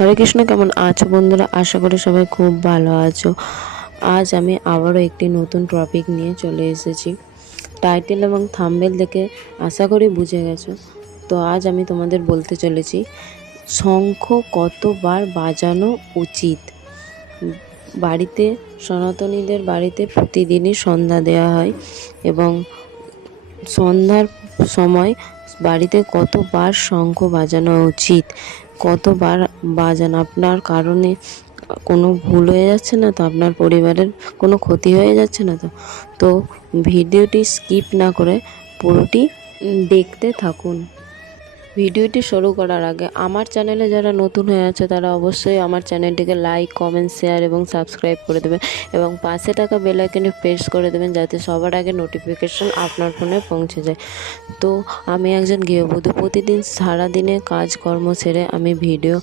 হরে কৃষ্ণ। কেমন আছো বন্ধুরা? আশা করি সবাই খুব ভালো আছো। আজ আমি আবারও একটি নতুন টপিক নিয়ে চলে এসেছি। টাইটেল এবং থাম্বনেল দেখে আশা করি বুঝে গেছো। তো আজ আমি তোমাদের বলতে চলেছি শঙ্খ কতবার বাজানো উচিত। বাড়িতে সনাতনীদের বাড়িতে প্রতিদিনই সন্ধ্যা দেওয়া হয় এবং সন্ধ্যার সময় বাড়িতে কতবার শঙ্খ বাজানো উচিত, কতবার বাজান। আপনার কারণে কোনো ভুল হয়ে যাচ্ছে না তো? আপনার পরিবারের কোনো ক্ষতি হয়ে যাচ্ছে না তো? তো ভিডিওটি স্কিপ না করে পুরোটি দেখতে থাকুন। ভিডিওটি শুরু করার আগে আমার চ্যানেলে যারা নতুন হয়ে আছে তারা অবশ্যই আমার চ্যানেলটিকে লাইক, কমেন্ট, শেয়ার এবং সাবস্ক্রাইব করে দেবেন এবং পাশে থাকা বেল আইকনে প্রেস করে দেবেন যাতে সবার আগে নোটিফিকেশন আপনার ফোনে পৌঁছে যায়। তো আমি একজন গৃহবধূ, প্রতিদিন সারাদিনে কাজকর্ম সেরে আমি ভিডিও